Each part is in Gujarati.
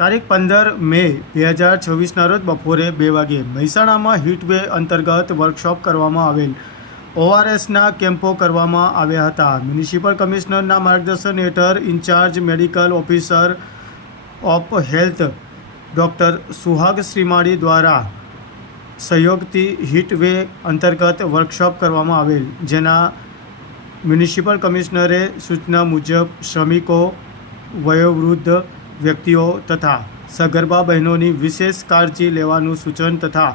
તારીખ 15 મે 2024ના રોજ બપોરે 2 વાગ્યે મહેસાણામાં હીટવે અંતર્ગત વર્કશોપ કરવામાં આવેલ ઓઆરએસના કેમ્પો કરવામાં આવ્યા હતા. મ્યુનિસિપલ કમિશનરના માર્ગદર્શન હેઠળ in charge medical officer of health doctor Suhag Shrimali દ્વારા સહયોગથી હીટવે અંતર્ગત વર્કશોપ કરવામાં આવેલ, જેના મ્યુનિસિપલ કમિશનરે સૂચના મુજબ શ્રમિકો, વયોવૃદ્ધ વ્યક્તિઓ તથા સગર્ભા બહેનોની વિશેષ કાળજી લેવાનું સૂચન તથા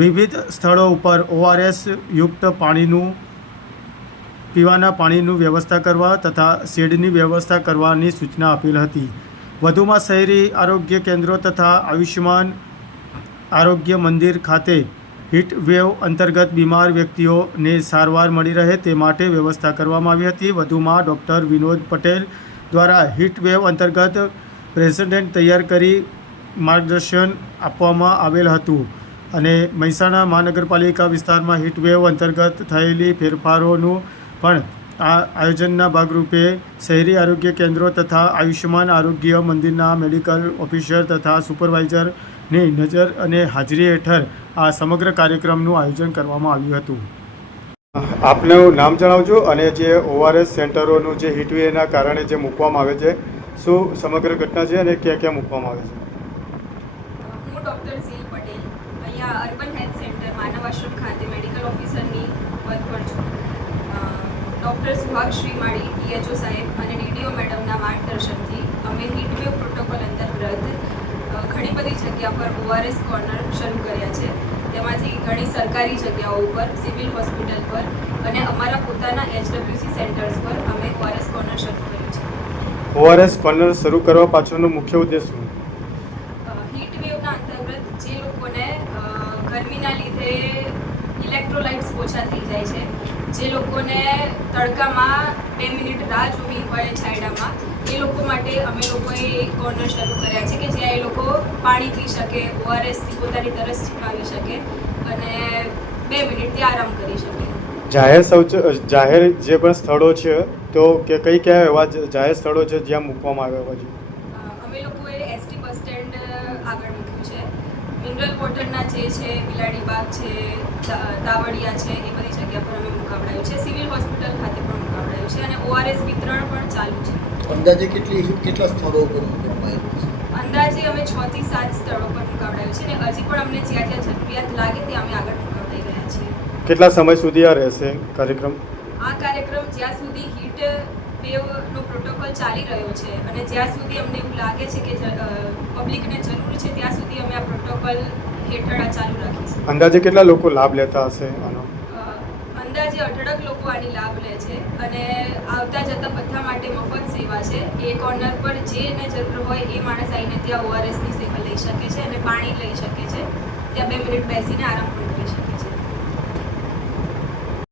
વિવિધ સ્થળો ઉપર ઓઆરએસ યુક્ત પીવાના પાણીનું વ્યવસ્થા કરવા તથા શેડની વ્યવસ્થા કરવાની સૂચના આપેલ હતી. વધુમાં શહેરી આરોગ્ય કેન્દ્રો તથા આયુષ્યમાન આરોગ્ય મંદિર ખાતે હીટવેવ અંતર્ગત બીમાર વ્યક્તિઓને સારવાર મળી રહે તે માટે વ્યવસ્થા કરવામાં આવી હતી. વધુમાં ડૉક્ટર વિનોદ પટેલ દ્વારા હીટવેવ અંતર્ગત પ્રેઝન્ટેશન તૈયાર કરી માર્ગદર્શન આપવામાં આવેલ હતું અને મહેસાણા મહાનગરપાલિકા વિસ્તારમાં હીટવેવ અંતર્ગત થયેલી ફેરફારોનું પણ આ આયોજનના ભાગરૂપે શહેરી આરોગ્ય કેન્દ્રો તથા આયુષ્યમાન આરોગ્ય મંદિરના મેડિકલ ઓફિસર તથા સુપરવાઇઝરની નજર અને હાજરી હેઠળ આ સમગ્ર કાર્યક્રમનું આયોજન કરવામાં આવ્યું હતું. આપનું નામ જણાવજો અને જે ઓઆરએસ સેન્ટરોનું જે હીટવેવના કારણે જે મૂકવામાં આવે છે, શું સમગ્ર ઘટના છે અને ક્યાં ક્યાં મૂકવામાં આવે છે? હું ડૉક્ટર ઝીલ પટેલ અહીંયા અર્બન હેલ્થ સેન્ટર માનવ આશ્રમ ખાતે મેડિકલ ઓફિસરની પદ પર છું. ડૉક્ટર સુહાગ શ્રીમાળી ડીએચઓ સાહેબ અને ડીડીઓ મેડમના માર્ગદર્શનથી અમે હીટવેવ પ્રોટોકોલ અંતર્ગત ઘણી બધી જગ્યા પર ઓઆરએસ કોર્નર શરૂ કર્યા છે. તેમાંથી ઘણી સરકારી જગ્યાઓ ઉપર, સિવિલ હોસ્પિટલ પર અને અમારા પોતાના એચડબ્લ્યુસી સેન્ટર્સ પર અમે ઓઆરએસ કોર્નર શરૂ કર્યું છે. ઓઆરએસ કોર્નર શરૂ કરવા પાછળનો મુખ્ય ઉદ્દેશ શું? હીટવેવના અંતર્ગત જે લોકોને ગરમીના લીધે ઇલેક્ટ્રોલાઇટ્સ ઓછા થઈ જાય છે, જે લોકોને તડકામાં 2 મિનિટ રાહ જોવી પડે છાંયડામાં, એ લોકો માટે અમે લોકોએ કોર્નર શરૂ કર્યા છે કે જ્યાં એ લોકો પાણી પી શકે, ઓઆરએસથી પોતાની તરસ છીપાવી શકે અને 2 મિનિટથી આરામ કરી શકે. જાહેર જે પણ સ્થળો છે તો કયા એવા જાહેર સ્થળો છે જ્યાં મૂકવામાં આવ્યા છે? અમે લોકોએ એસટી બસ સ્ટેન્ડ આગળ મૂક્યું છે. મિનરલ વોટરના જે છે, બિલાડીબાગ છે, તાવડિયા છે, એ બધી જગ્યા પર અમે મુકાવડાયું છે. સિવિલ હોસ્પિટલ ખાતે પણ મુકાવડાયું છે અને ઓઆરએસ વિતરણ પણ ચાલુ છે. અંદાજે કેટલા સ્થળો ઉપર મૂકવામાં આવ્યું છે? અંદાજે અમે 6 થી 7 સ્થળો પર મુકાવડાયું છે અને હજી પણ અમને જ્યાં જ્યાં જરૂરિયાત લાગે ત્યાં અમે આગળ મુકાવડાઈ રહ્યા છીએ. કેટલા સમય સુધી આ રહેશે કાર્યક્રમ? આ કાર્યક્રમ જ્યાં સુધી હીટ વેવનો પ્રોટોકોલ ચાલી રહ્યો છે અને જ્યાં સુધી અમને એવું લાગે છે કે પબ્લિકને જરૂર છે ત્યાં સુધી અમે આ પ્રોટોકોલ હેઠળ આ ચાલુ રાખીશું. અંદાજે કેટલા લોકો લાભ લેતા હશે આનો? અંદાજે 18 લોકો આની લાભ લે છે અને આવતા જતા બધા માટે મફત સેવા છે. એ કોર્નર પર જેને જરૂર હોય એ માણસ આવીને ત્યાં ઓઆરએસની સેવા લઈ શકે છે અને પાણી લઈ શકે છે. ત્યાં 2 મિનિટ બેસીને આરામ પણ કરી શકે છે.